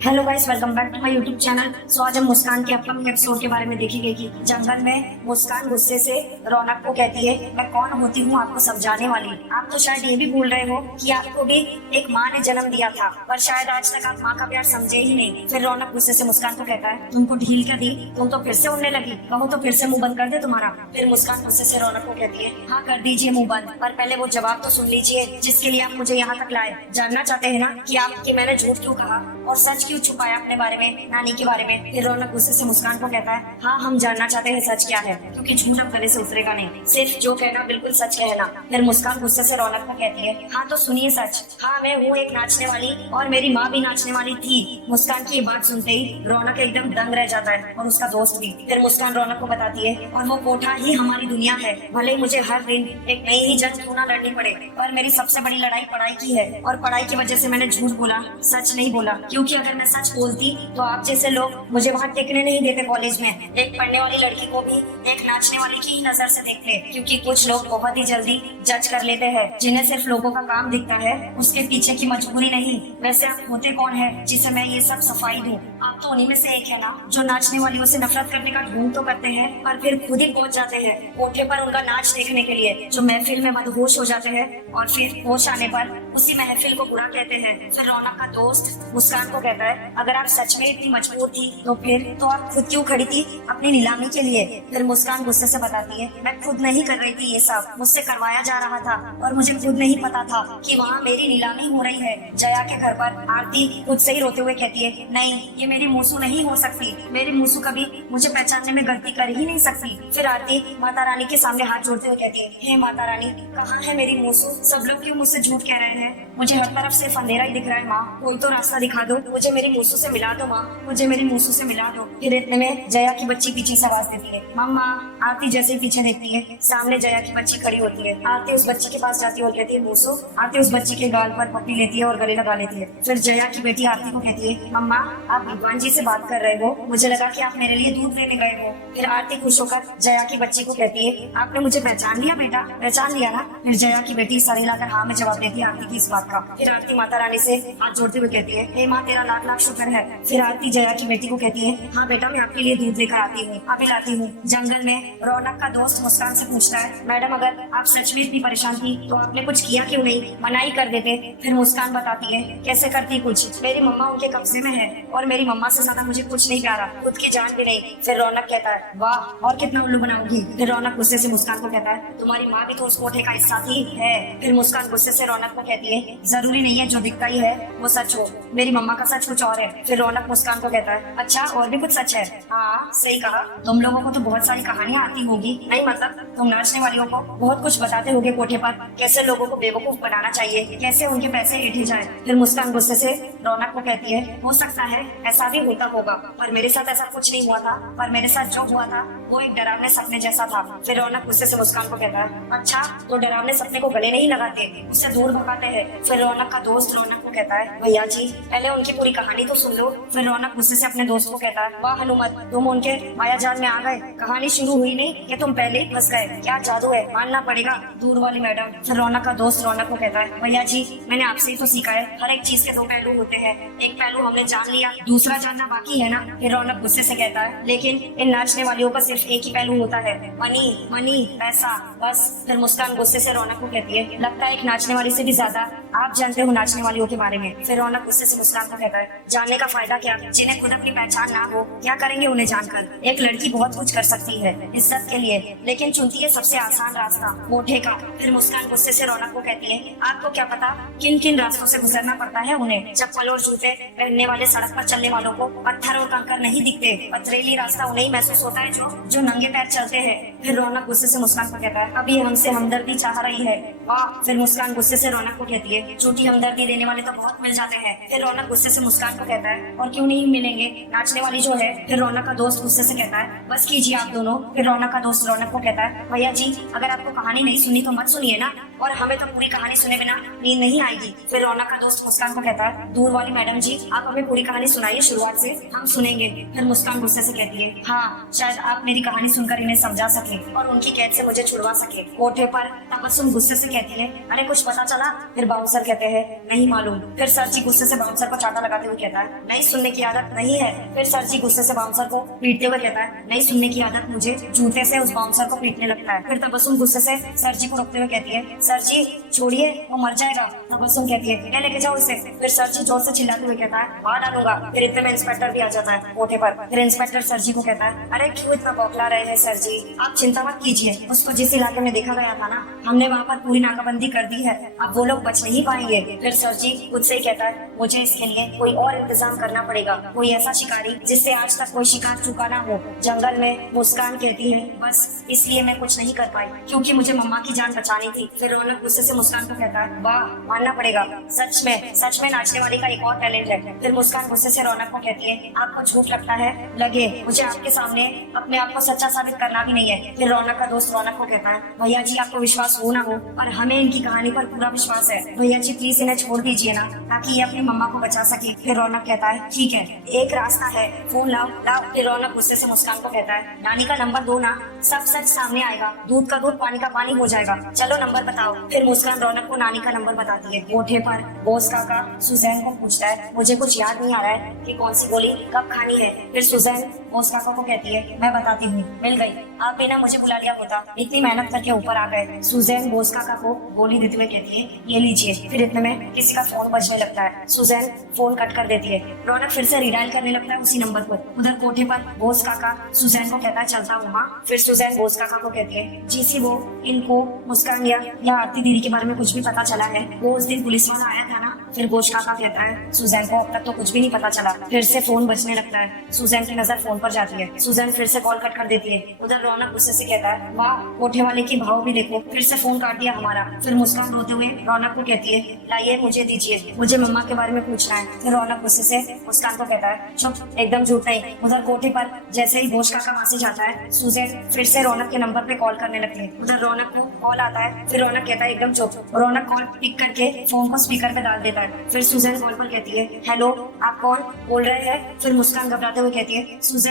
Hello guys, welcome back to my YouTube channel. So आज हम मुस्कान के अपकमिंग एपिसोड के बारे में देखेंगे कि जंगल में मुस्कान गुस्से से रौनक को कहती है, मैं कौन होती हूँ आपको समझाने वाली। आप तो शायद ये भी भूल रहे हो कि आपको भी एक माँ ने जन्म दिया था, पर शायद आज तक आप माँ का प्यार समझे ही नहीं। फिर रौनक गुस्से से मुस्कान को कहता है, तुमको ढील कर दी, तुम तो फिर से उड़ने लगी, कहो तो फिर से मुंह बंद कर दे तुम्हारा। फिर मुस्कान गुस्से से रौनक को कहती है, हाँ कर दीजिए मुंह बंद, पर पहले वो जवाब तो सुन लीजिए जिसके लिए आप मुझे यहाँ तक लाए। जानना चाहते हैं ना कि मैंने झूठ क्यों कहा और सच क्यों छुपाया अपने बारे में, नानी के बारे में। फिर रौनक गुस्से से मुस्कान को कहता है, हाँ हम जानना चाहते हैं सच क्या है, क्योंकि झूठ अब गले से उतरेगा नहीं, सिर्फ जो कहना बिल्कुल सच कहना। फिर मुस्कान गुस्से से रौनक को कहती है, हाँ तो सुनिए सच, हाँ मैं हूँ एक नाचने वाली और मेरी माँ भी नाचने वाली थी। मुस्कान की ये बात सुनते ही रौनक एकदम दंग रह जाता है और उसका दोस्त भी। फिर मुस्कान रौनक को बताती है, और वो कोठा ही हमारी दुनिया है, भले मुझे हर दिन एक नई ही जंग क्यों ना लड़नी पड़े, पर मेरी सबसे बड़ी लड़ाई पढ़ाई की है और पढ़ाई की वजह से मैंने झूठ बोला, सच नहीं बोला। क्योंकि अगर मैं सच बोलती तो आप जैसे लोग मुझे वहाँ टिकने नहीं देते कॉलेज में। एक पढ़ने वाली लड़की को भी एक नाचने वाली की ही नजर से देखते, क्योंकि कुछ लोग बहुत ही जल्दी जज कर लेते हैं, जिन्हें सिर्फ लोगों का काम दिखता है, उसके पीछे की मजबूरी नहीं। वैसे आप होते कौन है जिसे मैं ये सब सफाई दूं? आप तो उन्हीं में से एक है ना, जो नाचने वालियों से नफरत करने का ढूंढ तो करते हैं, पर फिर खुद ही पहुंच जाते हैं कोठे पर उनका नाच देखने के लिए, जो महफिल में मदहोश हो जाते हैं और फिर होश आने पर उसी महफिल को बुरा कहते हैं। फिर रौनक का दोस्त मुस्कान को कहता है, अगर आप सच में इतनी मजबूर थी तो फिर तो आप खुद क्यों खड़ी थी अपनी नीलामी के लिए? फिर मुस्कान गुस्से से बताती है, मैं खुद नहीं कर रही थी, ये सब मुझसे करवाया जा रहा था और मुझे खुद नहीं पता था कि वहाँ मेरी नीलामी हो रही है। जया के घर पर आरती खुद से ही रोते हुए कहती है, नहीं ये मेरी मूसू नहीं हो सकती, मेरी मूसू कभी मुझे पहचानने में गलती कर ही नहीं सकती। फिर आरती माता रानी के सामने हाथ जोड़ते हुए कहती है, हे माता रानी, कहाँ है मेरी मूसू? सब लोग क्यों मुझसे झूठ कह रहे हैं? मुझे हर तरफ सिर्फ अंधेरा ही दिख रहा है माँ, कोई तो रास्ता दिखा दो, मुझे मेरी मूसू से मिला दो माँ, मुझे मेरी मूसू से मिला दो। फिर इतने में जया की बच्ची पीछे से आवाज देती है, मम्मा। आरती जैसे ही पीछे देखती है, सामने जया की बच्ची खड़ी होती है। आरती उस बच्ची के पास जाती है और कहती है, मूसू। आरती उस बच्ची के गाल पर पट्टी लेती है और गले लगा लेती है। फिर जया की बेटी आरती को कहती है, मम्मा आप भगवान जी से बात कर रहे हो, मुझे लगा कि आप मेरे लिए दूध लेने गए हो। फिर आरती खुश होकर जया की बच्ची को कहती है, आपने मुझे पहचान लिया बेटा, पहचान लिया ना? फिर जया की बेटी सर हिलाकर हाँ में जवाब देती है आरती की इस बात का। फिर आरती माता रानी से हाथ जोड़ते हुए कहती है, हे माँ तेरा लाख लाख शुक्र है। फिर आरती जया की बेटी को कहती है, हाँ बेटा मैं आपके लिए दूध लेकर आती हूँ, अभी लाती हूँ। जंगल में रौनक का दोस्त मुस्कान से पूछता है, मैडम अगर आप सच में इतनी परेशान थी तो आपने कुछ किया क्यों नहीं, मनाही कर देते। फिर मुस्कान बताती है, कैसे करती कुछ, मेरी मम्मा उनके कब्जे में है और मेरी मम्मा से ज्यादा मुझे कुछ नहीं प्यारा, खुद की जान भी नहीं। फिर रौनक कहता है, वाह और कितना उल्लू बनाऊंगी। फिर रौनक गुस्से से मुस्कान को कहता है, तुम्हारी माँ भी तो उस कोठे का हिस्सा थी है। फिर मुस्कान गुस्से से रौनक को कहती है, जरूरी नहीं है जो दिखता ही है वो सच हो, मेरी मम्मा का सच कुछ और है। फिर रौनक मुस्कान को कहता है, अच्छा और भी कुछ सच है? हाँ सही कहा, तुम लोगों को तो बहुत सारी कहानियां आती होगी, नहीं मतलब तुम नाचने वालियों को बहुत कुछ बताते होगे कोठे पर, कैसे लोगों को बेवकूफ बनाना चाहिए, कैसे उनके पैसे ऐंठे जाए। फिर मुस्कान गुस्से से रौनक को कहती है, हो सकता है ऐसा भी होता होगा, पर मेरे साथ ऐसा कुछ नहीं हुआ था, पर मेरे साथ जो हुआ था वो एक डरावने सपने जैसा था। फिर रौनक गुस्से से मुस्कान को कहता है, अच्छा तो डरावने सपने को गले नहीं लगाते, उससे दूर भगाते हैं। फिर रौनक का दोस्त रौनक को कहता है, भैया जी पहले उनकी पूरी कहानी तो सुन लो। फिर रौनक गुस्से से अपने दोस्त को कहता है, वाह हनुमत, तुम उनके माया जाल में आ गए, कहानी शुरू हुई नहीं कि तुम पहले ही फंस गए, क्या जादू है, मानना पड़ेगा दूर वाली मैडम। फिर रौनक का दोस्त रौनक को कहता है, भैया जी मैंने आपसे ही तो सीखा है, हर एक चीज के दो पहलू होते हैं, एक पहलू हमने जान लिया, दूसरा जानना बाकी है ना। फिर रौनक गुस्से से कहता है, लेकिन इन नाचने वालियों का सिर्फ एक ही पहलू होता है, मनी मनी पैसा, बस। फिर मुस्कान गुस्से से रौनक को कहती है, लगता है एक नाचने वाली से भी ज्यादा आप जानते हो नाचने वालियों के बारे में। फिर रौनक गुस्से से मुस्कान को कहता है, जानने का फायदा क्या, जिन्हें खुद अपनी पहचान ना हो क्या करेंगे उन्हें जानकर। एक लड़की बहुत कुछ कर सकती है इज्जत के लिए, लेकिन चुनती है सबसे आसान रास्ता, कोठे का। फिर मुस्कान गुस्से से रौनक को कहती है, आपको क्या पता किन किन रास्तों से गुजरना पड़ता है उन्हें। चप्पल और जूते पहनने वाले सड़क पर चलने वालों को पत्थर और कंकर नहीं दिखते, पथरीली रास्ता उन्हें ही महसूस होता है जो नंगे पैर चलते हैं। फिर रौनक गुस्से से मुस्कान को कहता है, अभी हमसे हमदर्दी चाह रही है, वाह। फिर मुस्कान गुस्से से रौनक को कहती है, झूठी हमदर्दी देने वाले तो बहुत मिल जाते हैं। फिर रौनक गुस्से से मुस्कान को कहता है, और क्यों नहीं मिलेंगे नाचने वाली जो है। फिर रौनक का दोस्त गुस्से से कहता है, बस कीजिए आप दोनों। फिर रौनक का दोस्त रौनक को कहता है, भैया जी अगर आपको कहानी नहीं सुनी तो मत सुनिए ना, और हमें तो पूरी कहानी सुने बिना नींद नहीं आएगी। फिर रौनक का दोस्त मुस्कान को कहता है, दूर वाली मैडम जी आप हमें पूरी कहानी सुनाइए शुरुआत से, हम सुनेंगे। फिर मुस्कान गुस्से से कहती है, हाँ शायद आप मेरी कहानी सुनकर इन्हें समझा सके और उनकी कैद से मुझे छुड़वा सके। कोठे पर तबस्सुम गुस्से से कहती है, अरे कुछ पता चला? फिर बाउंसर कहते हैं, नहीं मालूम। फिर सरजी गुस्से से बाउंसर को चाटा लगाते हुए कहता है, नहीं सुनने की आदत नहीं है। फिर सरजी गुस्से से बाउंसर को पीटते हुए कहता है, नहीं सुनने की आदत मुझे। जूते से उस बाउंसर को पीटने लगता है। फिर तबस्सुम गुस्से से सरजी को रोकते हुए कहती है, सरजी छोड़िए वो मर जाएगा। तबस्सुम कहती है, ले लेके जाओ इसे। फिर सरजी जोर से चिल्लाते हुए कहता है, मार डालूंगा। फिर इतने में इंस्पेक्टर भी आ जाता है कोठे पर। फिर इंस्पेक्टर सरजी को कहता है, अरे क्यों इतना बौखला रहे हैं सरजी, आप चिंता मत कीजिए, उसको जिस इलाके में देखा गया था ना, हमने वहाँ पर पूरी नाकाबंदी कर दी है, अब वो लोग बच नहीं पाएंगे। फिर सरजी खुद से ही कहता है, मुझे इसके लिए कोई और इंतजाम करना पड़ेगा, कोई ऐसा शिकारी जिससे आज तक कोई शिकार चुका ना हो। जंगल में मुस्कान कहती है, बस इसलिए मैं कुछ नहीं कर पाई क्योंकि मुझे मम्मा की जान बचानी थी। फिर रौनक गुस्से से मुस्कान को कहता है, वाह मानना पड़ेगा, सच में नाचने वाली का एक और टैलेंट है। फिर मुस्कान गुस्से से रौनक को कहती है, आपको झूठ लगता है, लगे मुझे आपके सामने अपने आप को सच्चा साबित करना भी नहीं है। फिर रौनक का दोस्त रौनक को कहता है, भैया जी आपको विश्वास हो ना हो पर हमें इनकी कहानी पर पूरा विश्वास है, भैया जी प्लीज इन्हें छोड़ दीजिए ना ताकि ये अपनी मम्मा को बचा सके। फिर रौनक कहता है, ठीक है एक रास्ता है, फोन लाओ लाओ। फिर रौनक गुस्से से मुस्कान को कहता है, नानी का नंबर दो ना, सब सच सामने आएगा, दूध का दूध पानी का पानी हो जाएगा, चलो नंबर बताओ। फिर मुस्कान रौनक को नानी का नंबर बताती है। कोठे पर बोस काका सुजैन को पूछता है, मुझे कुछ याद नहीं आ रहा है कि कौन सी गोली कब खानी है। फिर सुजैन बोस काका को कहती है, मैं बताती हूँ, मिल गई, आप बिना मुझे बुला लिया होता, इतनी मेहनत करके ऊपर आ गए। सुजैन बोस काका को गोली देते हुए कहती है, ये लीजिए। फिर इतने में किसी का फोन बजने लगता है। सुजैन फोन कट कर देती है। रौनक फिर से रिडायल करने लगता है उसी नंबर पर। उधर कोठे पर बोस काका सुजैन को कहता है, चलता हूँ हाँ। फिर सुजैन बोस काका को कहती है, जी सी वो इनको मुस्कान या आरती दीदी के बारे में कुछ भी पता चला है? वो उस दिन पुलिस वाला आया था ना? फिर बोस काका कहता है, सुजैन को अब तक तो कुछ भी नहीं पता चला। फिर से फोन बजने लगता है। सुजैन की नजर फोन पर जाती है। सुजैन फिर से कॉल कट कर देती है। उधर रौनक गुस्से से कहता है, वाह कोठे वाले की भाव भी देखो, फिर से फोन काट दिया हमारा। फिर मुस्कान रोते हुए रौनक को कहती है, लाइए मुझे दीजिए, मुझे मम्मा के बारे में पूछना है। फिर रौनक गुस्से से मुस्कान को कहता है, चुप एकदम झूठ नहीं। उधर कोठे पर जैसे ही बोस काका वहाँ से जाता है, सुजैन फिर से रौनक के नंबर पे कॉल करने लगती है। उधर रौनक को कॉल आता है। फिर रौनक कहता है, एकदम चुप। रौनक कॉल पिक करके फोन को स्पीकर पे डाल देता है। फिर सुजैन कॉल पर कहती है, हेलो आप कौन बोल रहे हैं? फिर मुस्कान घबराते हुए कहती है, सुजैन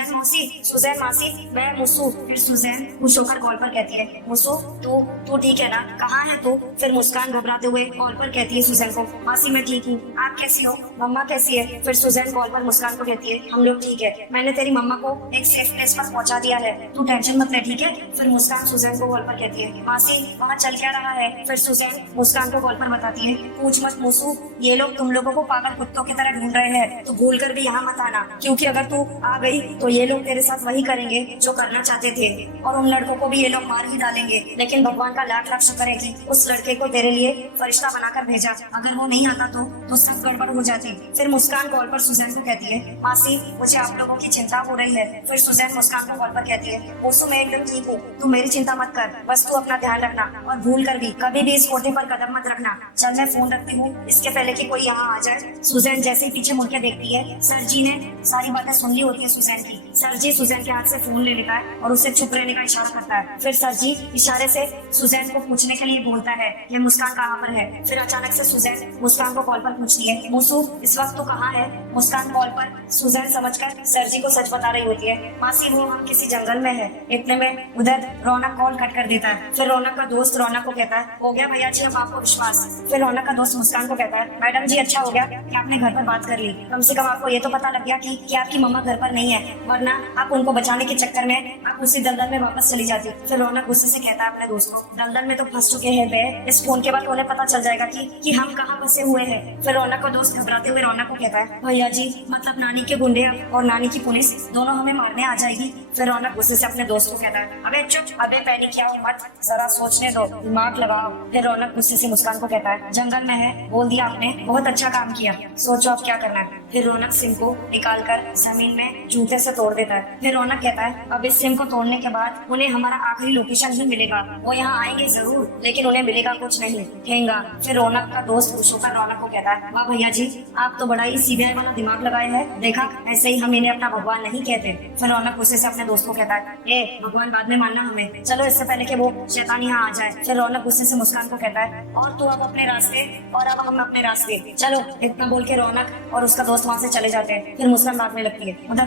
मासी मैं मुसू। फिर सुजैन खुश होकर कॉल पर कहती है, मुसू तू ठीक है ना, कहाँ है तू? फिर मुस्कान घबराते हुए कॉल पर कहती है सुजैन को, मासी मैं ठीक हूँ, आप कैसी हो? मम्मा कैसी है? फिर सुजैन कॉल पर मुस्कान को कहती है, हम लोग ठीक है, मैंने तेरी मम्मा को एक सेफ प्लेस पर पहुँचा दिया है, तू टेंशन मत ले ठीक है? फिर मुस्कान सुजैन को कॉल पर कहती है, मासी वहाँ चल क्या रहा है? फिर सुजैन मुस्कान को कॉल पर बताती है, पूछ मत मुसू, ये लोग तुम लोगों को पागल कुत्तों की तरह ढूंढ रहे हैं, तो भूल कर भी यहाँ मत आना, क्योंकि अगर तू आ गई तो ये लोग तेरे साथ वही करेंगे जो करना चाहते थे, और उन लड़कों को भी ये लोग मार ही डालेंगे। लेकिन भगवान का लाख लाख शुक्र है कि उस लड़के को तेरे लिए फरिश्ता बनाकर भेजा, अगर वो नहीं आता तो सब गड़बड़ हो जाती। फिर मुस्कान कॉल पर सुजैन को कहती है, मासी मुझे आप लोगों की चिंता हो रही है। फिर सुजैन मुस्कान को कॉल पर कहती है, ओसू मैं एकदम ठीक हूँ, तू मेरी चिंता मत कर, बस तू अपना ध्यान रखना और भूल कर भी कभी भी इस कोठे पर कदम मत रखना। चल मैं फोन रखती हूँ, इसके पहले कि कोई यहाँ आ जाए। सुजैन जैसे ही पीछे मुड़ के देखती है, सरजी ने सारी बातें सुन ली होती है सुजैन की। सरजी सुजैन के हाथ से फोन ले लेता है और उसे चुप रहने का इशारा करता है। फिर सरजी इशारे से सुजैन को पूछने के लिए बोलता है, ये मुस्कान कहाँ पर है? फिर अचानक से सुजैन मुस्कान को कॉल पर पूछती है, मुसू इस वक्त तू कहाँ है? मुस्कान कॉल पर सुजैन समझकर सरजी को सच बता रही होती है, मासी वो हम किसी जंगल में है। इतने में उधर रौनक कॉल कट कर देता है। फिर रौनक का दोस्त रौनक को कहता है, हो गया भैया जी अब आपको विश्वास। फिर रौनक का दोस्त मुस्कान को कहता है, मैडम जी अच्छा हो गया कि आपने घर पर बात कर ली, कम से कम आपको ये तो पता लग गया कि आपकी मम्मा घर पर नहीं है, वरना आप उनको बचाने के चक्कर में आप उसी दलदल में वापस चली जाती। फिर रौनक गुस्से से कहता है अपने दोस्त को, दलदल में तो फंस चुके हैं बे, इस फोन के बाद उन्हें पता चल जाएगा कि हम कहाँ फंसे हुए हैं। फिर रौनक का दोस्त घबराते हुए रौनक को कहता है, भैया जी मतलब नानी के गुंडे और नानी की पुलिस दोनों हमें मारने आ जाएगी। फिर रौनक गुस्से से अपने दोस्त को कहता है, अबे चुप, अबे पैनिक क्या हो मत, जरा सोचने दो, दिमाग लगाओ। फिर रौनक गुस्से से मुस्कान को कहता है, जंगल में है, बोल दिया आपने, बहुत अच्छा काम किया, सोचो अब क्या करना है। फिर रौनक सिम को निकाल कर जमीन में जूते से तोड़ देता है। फिर रौनक कहता है, अब इस सिम को तोड़ने के बाद उन्हें हमारा आखिरी लोकेशन ही मिलेगा, वो यहाँ आएंगे जरूर लेकिन उन्हें मिलेगा कुछ नहीं, ठेंगा। फिर रौनक का दोस्त खुश होकर रौनक को कहता है, वाह भैया जी आप तो बड़ा ही सीबीआई वाला दिमाग लगाए हैं, देखा ऐसे ही हम इन्हें अपना भगवान नहीं कहते। फिर रौनक गुस्से से अपने दोस्त को कहता है, ए भगवान बाद में मानना हमें, चलो इससे पहले कि वो शैतान यहाँ आ जाए। फिर रौनक गुस्से से मुस्कान को कहता है, और तू अब अपने रास्ते और अब हम अपने रास्ते, चलो। इतना बोल के रौनक और उसका दोस्त वहाँ से चले जाते हैं। फिर मुस्कान भागने लगती है। उधर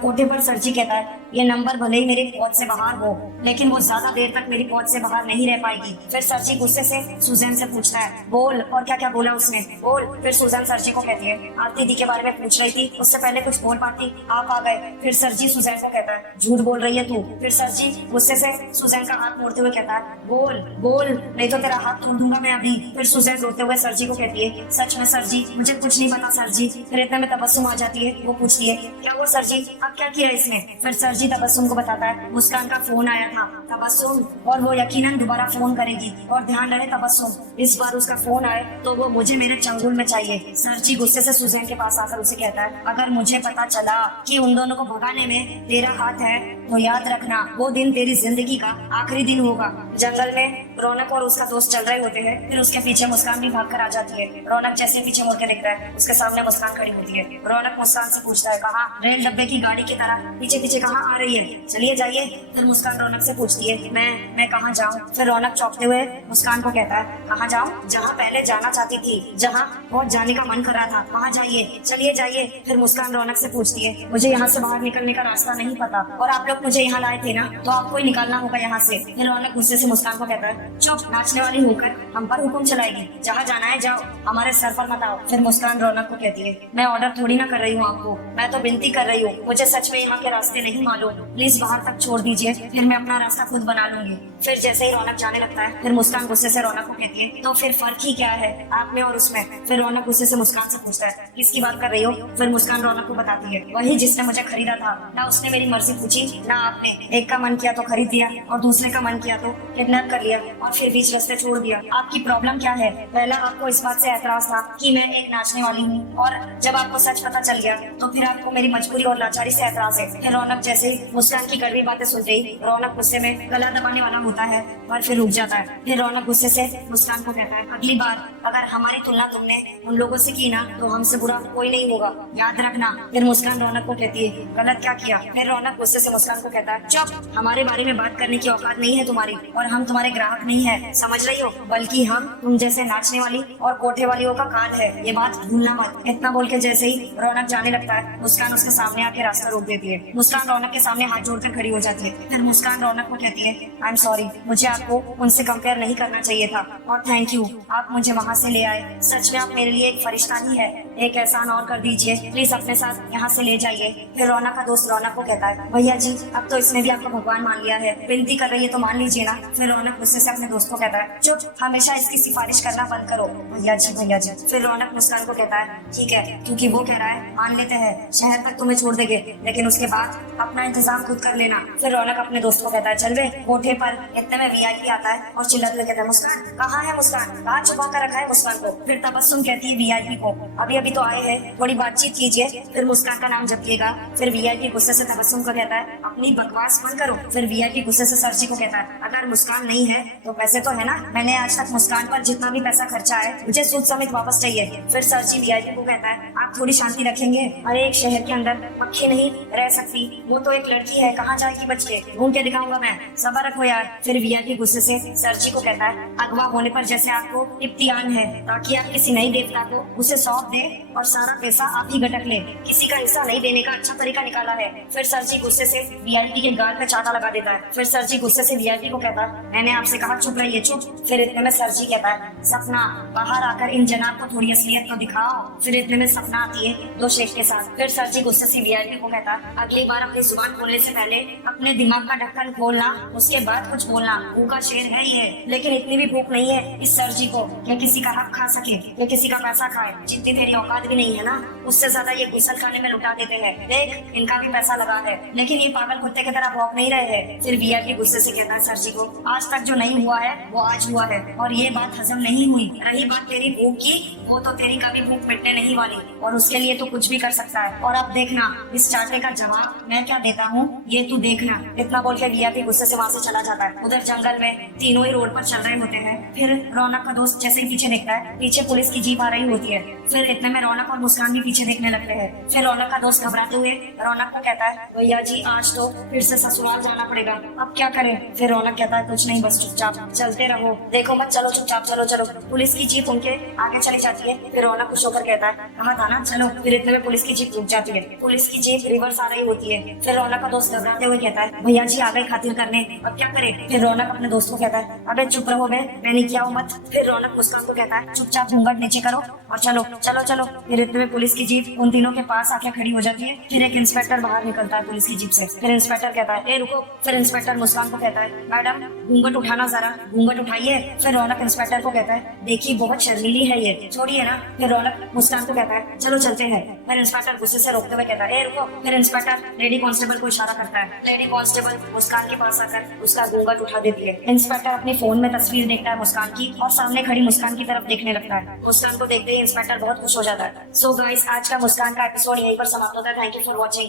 कोठे पर सरजी कहता है, ये नंबर भले ही मेरी पहुंच से बाहर हो, लेकिन वो ज्यादा देर तक मेरी पहुंच से बाहर नहीं रह पाएगी। फिर सरजी गुस्से से सुजैन से पूछता है, बोल और क्या क्या बोला उसने, बोल। फिर सुजैन सरजी को कहती है, आरती दी के बारे में पूछ रही थी, उससे पहले कुछ बोल पाती, आप आ गए। फिर सरजी सुजैन को कहता है, झूठ बोल रही है तू। फिर सरजी गुस्से से सुजैन का हाथ मोड़ते हुए कहता है, बोल बोल, नहीं तो तेरा हाथ तोड़ दूंगा मैं अभी। फिर सुजैन रोते हुए सरजी को कहती है, सच में सरजी, मुझे कुछ नहीं पता सरजी। फिर इतने में तबस्सुम आ जाती है। वो पूछती है, क्या वो सरजी, अब क्या किया इसने। फिर सरजी तबस्सुम को बताता है, मुस्कान का फोन आया था तबस्सुम, और वो यकीनन दोबारा फोन करेगी, और ध्यान रहे तबस्सुम, इस बार उसका फोन आए तो वो मुझे मेरे चंगुल में चाहिए। सरजी गुस्से से सुजैन के पास आकर उसे कहता है, अगर मुझे पता चला कि उन दोनों को भगाने में तेरा हाथ है तो याद रखना वो दिन तेरी जिंदगी का आखिरी दिन होगा। जंगल में रौनक और उसका दोस्त चल रहे होते हैं। फिर उसके पीछे मुस्कान भी भाग कर आ जाती है। रौनक जैसे पीछे मुड़ के देखता है, उसके सामने मुस्कान खड़ी होती है। रौनक मुस्कान से पूछता है, कहाँ, रेल डब्बे की गाड़ी की तरह पीछे पीछे कहाँ आ रही है, चलिए जाइए। फिर मुस्कान रौनक से पूछती है, मैं कहाँ जाऊँ। फिर रौनक चौंकते हुए मुस्कान को कहता है, कहाँ जाऊँ, जहाँ पहले जाना चाहती थी, जहाँ बहुत जाने का मन कर रहा था, वहाँ जाइए, चलिए जाइए। फिर मुस्कान रौनक से पूछती है, मुझे यहाँ से बाहर निकलने का रास्ता नहीं पता, और आप लोग मुझे यहाँ लाए थे ना, तो आपको ही निकालना होगा यहाँ से। फिर रौनक गुस्से से मुस्कान को कहता है, चुप, नाचने वाली होकर हम पर हुक्म चलाएगी, जहाँ जाना है जाओ, हमारे सर पर मत आओ। फिर मुस्कान रौनक को कहती है, मैं ऑर्डर थोड़ी ना कर रही हूँ आपको, मैं तो विनती कर रही हूँ, मुझे सच में यहाँ के रास्ते नहीं मालूम, प्लीज बाहर तक छोड़ दीजिए, फिर मैं अपना रास्ता खुद बना लूंगी। फिर जैसे ही रौनक जाने लगता है, फिर मुस्कान गुस्से से रौनक को कहती है, तो फिर फर्क ही क्या है आप में और उसमें। फिर रौनक गुस्से से मुस्कान से पूछता है, किसकी बात कर रही हो। फिर मुस्कान रौनक को बताती है, वही जिसने मुझे खरीदा था, ना उसने मेरी मर्जी पूछी ना आपने, एक का मन किया तो खरीद दिया और दूसरे का मन किया तो किडनैप कर लिया और फिर बीच रास्ते छोड़ दिया। आपकी प्रॉब्लम क्या है। पहला आपको इस बात से एतराज था कि मैं एक नाचने वाली हूँ, और जब आपको सच पता चल गया तो फिर आपको मेरी मजबूरी और लाचारी से एतराज है। फिर रौनक जैसे ही मुस्कान की कड़वी बातें सुनते ही रौनक गुस्से में गला दबाने वाला होता है और फिर रुक जाता है। फिर रौनक गुस्से से मुस्कान को कहता है, अगली बार अगर हमारी तुलना तुमने उन लोगों से की ना तो हमसे बुरा कोई नहीं होगा, याद रखना। फिर मुस्कान रौनक को कहती है, गलत क्या किया। फिर रौनक गुस्से से मुस्कान को कहता है, चुप, हमारे बारे में बात करने की औकात नहीं है तुम्हारी, और हम तुम्हारे ग्राहक नहीं है, समझ रही हो, बल्कि हम तुम जैसे नाचने वाली और कोठे वालियों का काल है, ये बात भूलना मत। इतना बोल के जैसे ही रौनक जाने लगता है, मुस्कान उसके सामने आके रास्ता रोक देती है। मुस्कान रौनक के सामने हाथ जोड़कर खड़ी हो जाती है। फिर मुस्कान रौनक को कहती है, आई एम सॉरी, मुझे आपको उनसे कंपेयर नहीं करना चाहिए था, और थैंक यू, आप मुझे वहाँ से ले आए, सच में आप मेरे लिए एक फरिश्ता ही है, एक एहसान और कर दीजिए, प्लीज अपने साथ यहाँ से ले जाइए। फिर रौनक का दोस्त रौनक को कहता है, भैया जी अब तो इसने भी आपको भगवान मान लिया है, विनती कर रही है तो मान लीजिए ना। फिर रौनक गुस्से से अपने दोस्त को कहता है, चुप, हमेशा इसकी सिफारिश करना बंद करो, भैया जी भैया जी। फिर रौनक मुस्कान को कहता है, ठीक है, क्योंकि वो कह रहा है मान लेते हैं, शहर तक तुम्हें छोड़ देंगे, लेकिन उसके बाद अपना इंतजाम खुद कर लेना। फिर रौनक अपने दोस्त को कहता है, चल वे। कोठे पर इतने में वीआईपी आता है और चिल्लाते हुए कहता है, मुस्कान कहाँ है, मुस्कान कहाँ छुपा कर रखा है मुस्कान को। फिर तबस्सुम कहती है वीआईपी को, अभी अभी तो आए हैं, थोड़ी बातचीत कीजिए। फिर मुस्कान का नाम जपिएगा। फिर वीआईपी गुस्से से तबस्सुम को कहता है, अपनी बकवास बंद करो। फिर वीआईपी गुस्से से सरजी को कहता है, अगर मुस्कान नहीं है तो पैसे तो है ना, मैंने आज तक मुस्कान पर जितना भी पैसा खर्चा है मुझे सूद समेत वापस चाहिए। फिर सरजी वीआईपी को कहता है, आप थोड़ी शांति रखेंगे, अरे एक शहर के अंदर मक्खी नहीं रह सकती, वो तो एक लड़की है, कहाँ जाएगी बच के, घूम के दिखाऊंगा मैं, सब्र रखो यार। फिर वीआईपी गुस्से से सरजी को कहता है, अगवा होने पर जैसे आपको इम्तिहान है, ताकि आप किसी नई देवता को उसे सौंप दे और सारा पैसा आप ही गटक ले, किसी का हिस्सा नहीं देने का अच्छा तरीका निकाला है। फिर सरजी गुस्से से वीआईपी के गाल पे चाटा लगा देता है। फिर सरजी गुस्से से वीआईपी को कहता है, मैंने आपसे कहा चुप रहिए, चुप। फिर इतने में सरजी कहता है, सपना बाहर आकर इन जनाब को थोड़ी असलियत तो दिखाओ। फिर इतने में सपना आती है दो शेख के साथ। फिर सरजी गुस्से से वीआईपी को कहता है, अगली बार अपनी जुबान खोलने से पहले अपने दिमाग का ढक्कन खोलना, उसके बाद कुछ बोलना, भूखा शेर है ये, लेकिन इतनी भी भूख नहीं है इस सरजी को कि किसी का हक खा सके या किसी का पैसा खाए, जितनी तेरी औकात भी नहीं है ना, उससे ज्यादा ये गुसल खाने में लुटा देते हैं, देख इनका भी पैसा लगा है, लेकिन ये पागल कुत्ते की तरह भौंक नहीं रहे हैं। फिर वीआईपी गुस्से से कहता है सरजी को, आज तक जो नहीं हुआ है वो आज हुआ है, और ये बात हजम नहीं हुई। रही बात तेरी भूख की, वो तो तेरी कभी भूख मिटने नहीं वाली, और उसके लिए तो कुछ भी कर सकता है, और अब देखना इस चाटे का जवाब मैं क्या देता हूँ, ये तू देखना। इतना बोल के वीआईपी गुस्से से वहाँ से चला जाता है। उधर जंगल में तीनों ही रोड पर चल रहे होते हैं। फिर रौनक का दोस्त जैसे ही पीछे देखता है, पीछे पुलिस की जीप आ रही होती है। फिर इतने में रौनक रौनक और मुस्कान भी पीछे देखने लगते हैं। फिर रौनक का दोस्त घबराते हुए रौनक को कहता है, भैया जी आज तो फिर से ससुराल जाना पड़ेगा, अब क्या करें? फिर रौनक कहता है, कुछ नहीं, बस चुपचाप चलते रहो, देखो मत, चलो चुपचाप चलो चलो। पुलिस की जीप उनके आगे चली जाती है। फिर रौनक खुश होकर कहता है, कहा था ना चलो। फिर इतने में पुलिस की जीप रुक जाती है। पुलिस की जीप रिवर्स आ रही होती है। फिर रौनक का दोस्त घबराते हुए कहता है, भैया जी आ गए खातिर करने, अब क्या करें? फिर रौनक अपने दोस्त को कहता है, अबे चुप रहो बे, मैंने किया हूँ मत। फिर रौनक मुस्कान को कहता है, चुपचाप घूंघट नीचे करो और चलो चलो चलो। फिर इतने में पुलिस की जीप उन तीनों के पास आके खड़ी हो जाती है। फिर एक इंस्पेक्टर बाहर निकलता है पुलिस की जीप से। फिर इंस्पेक्टर कहता है, ए रुको। फिर इंस्पेक्टर मुस्कान को कहता है, मैडम घूंघट उठाना जरा, घूंघट उठाइए। फिर रौनक इंस्पेक्टर को कहता है, देखिए बहुत शर्मीली है ये, छोड़िए ना। फिर रौनक मुस्कान को कहता है, चलो चलते हैं। फिर इंस्पेक्टर गुस्से से रोकते हुए कहता है, ए रुको। फिर इंस्पेक्टर लेडी कांस्टेबल को इशारा करता है। लेडी कांस्टेबल मुस्कान के पास आकर उसका घूंघट उठा देती है। इंस्पेक्टर अपने फोन में तस्वीर देखता है मुस्कान की और सामने खड़ी मुस्कान की तरफ देखने लगता है। मुस्कान को देखते ही इंस्पेक्टर बहुत खुश हो जाता है। सो गाइस, आज का मुस्कान का एपिसोड यहीं पर समाप्त होता है। Thank you for watching.